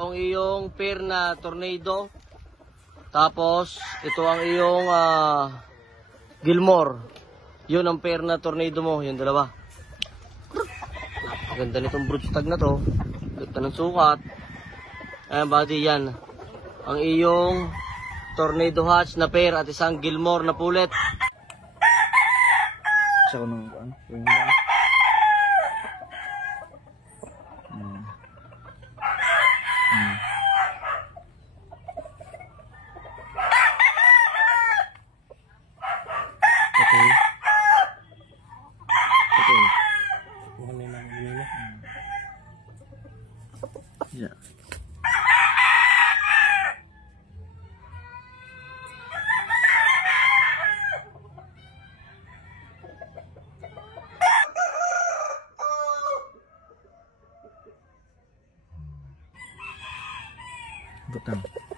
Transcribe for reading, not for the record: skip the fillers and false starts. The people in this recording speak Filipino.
Ang iyong pair na tornado. Tapos, ito ang iyong Gilmore. Yun ang pair na tornado mo, yung dalawa. Ganda nitong broodstag na to. Ganda ng sukat. Ayan, buddy, yan. Ang iyong tornado hatch na pair at isang Gilmore na pulet. Isa ko nung ano? Yeah. Butang.